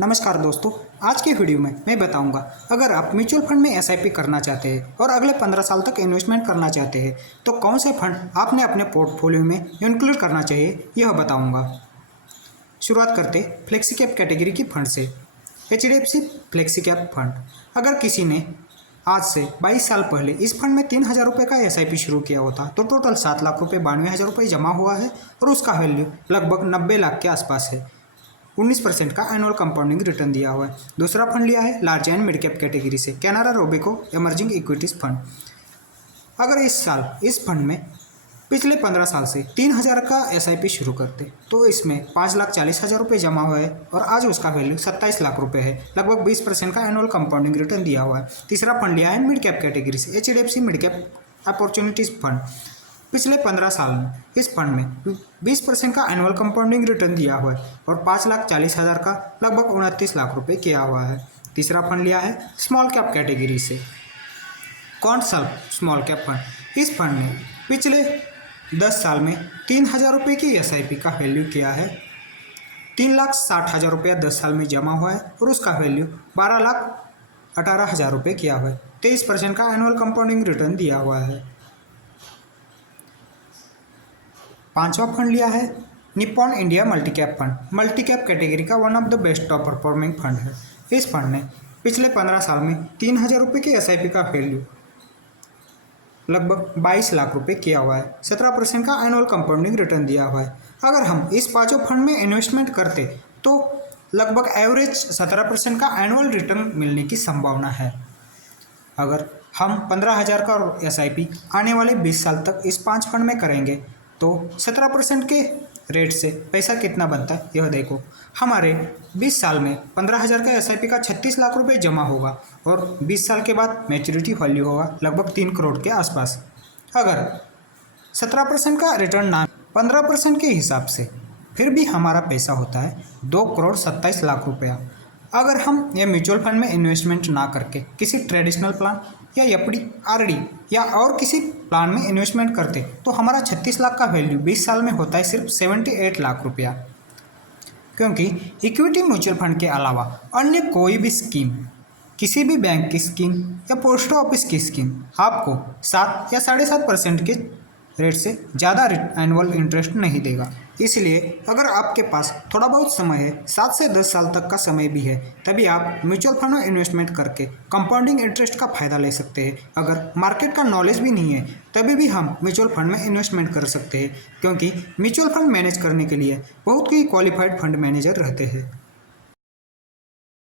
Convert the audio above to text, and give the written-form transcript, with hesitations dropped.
नमस्कार दोस्तों। आज के वीडियो में मैं बताऊंगा, अगर आप म्यूचुअल फंड में एसआईपी करना चाहते हैं और अगले 15 साल तक इन्वेस्टमेंट करना चाहते हैं तो कौन से फंड आपने अपने पोर्टफोलियो में इंक्लूड करना चाहिए, यह बताऊंगा। शुरुआत करते फ्लेक्सी कैप कैटेगरी की फंड से। HDFC flexi cap fund. अगर किसी ने आज से 22 साल पहले इस फंड में 3,000 रुपये का एसआईपी शुरू किया होता तो टोटल 7 लाख रुपये 92,000 रुपये जमा हुआ है और उसका वैल्यू लगभग 90 लाख के आसपास है। 19% का एनुअल कंपाउंडिंग रिटर्न दिया हुआ है। दूसरा फंड लिया है large and mid cap category से, Canara Robeco emerging equities fund. अगर इस साल इस फंड में पिछले 15 साल से 3,000 का एसआईपी शुरू करते तो इसमें 5,40,000 रुपये जमा हुआ है और आज उसका वैल्यू 27 लाख रुपये है। लगभग 20% का एनुअल कंपाउंडिंग रिटर्न दिया हुआ है। तीसरा फंड लिया है मिड कैप कैटेगरी से, HDFC mid cap opportunities fund. पिछले 15 साल में इस फंड में 20% का एनुअल कंपाउंडिंग रिटर्न दिया हुआ है और 5,40,000 का लगभग 29 लाख रुपए किया हुआ है। तीसरा फंड लिया है स्मॉल कैप कैटेगरी से, कॉन्सल्ट स्मॉल कैप फंड। इस फंड ने पिछले 10 साल में 3,000 रुपये की एसआईपी का वैल्यू किया है। 3,60,000 रुपया 10 साल में जमा हुआ है और उसका वैल्यू 12,18,000 रुपये किया हुआ है। 23% का एनुअल कंपाउंडिंग रिटर्न दिया हुआ है। पांचवा फंड लिया है Nippon India multi cap fund. Multi cap category का one of the best top performing fund है। इस फंड ने पिछले 15 साल में 3,000 रुपये की एसआईपी का वैल्यू लगभग 22 लाख रुपए किया हुआ है। 17% का एनुअल कंपाउंडिंग रिटर्न दिया हुआ है। अगर हम इस पांचों फंड में इन्वेस्टमेंट करते तो लगभग एवरेज 17% का एनुअल रिटर्न मिलने की संभावना है। अगर हम 15,000 का एसआईपी आने वाले 20 साल तक इस 5 फंड में करेंगे तो 17% के रेट से पैसा कितना बनता है यह देखो। हमारे 20 साल में 15,000 का एसआईपी का 36 लाख रुपए जमा होगा और 20 साल के बाद मैच्योरिटी वैल्यू होगा लगभग 3 करोड़ के आसपास। अगर 17% का रिटर्न ना 15% के हिसाब से फिर भी हमारा पैसा होता है 2,27,00,000 रुपया। अगर हम ये म्यूचुअल फंड में इन्वेस्टमेंट ना करके किसी ट्रेडिशनल प्लान या एफडी, आरडी या और किसी प्लान में इन्वेस्टमेंट करते तो हमारा 36 लाख का वैल्यू 20 साल में होता है सिर्फ 78 लाख रुपया। क्योंकि इक्विटी म्यूचुअल फंड के अलावा अन्य कोई भी स्कीम, किसी भी बैंक की स्कीम या पोस्ट ऑफिस की स्कीम आपको 7 या 7.5% के रेट से ज़्यादा एनुअल इंटरेस्ट नहीं देगा। इसलिए अगर आपके पास थोड़ा बहुत समय है, 7 से 10 साल तक का समय भी है, तभी आप म्यूचुअल फंड में इन्वेस्टमेंट करके कंपाउंडिंग इंटरेस्ट का फ़ायदा ले सकते हैं। अगर मार्केट का नॉलेज भी नहीं है तभी भी हम म्यूचुअल फंड में इन्वेस्टमेंट कर सकते हैं, क्योंकि म्यूचुअल फंड मैनेज करने के लिए बहुत ही क्वालिफाइड फंड मैनेजर रहते हैं।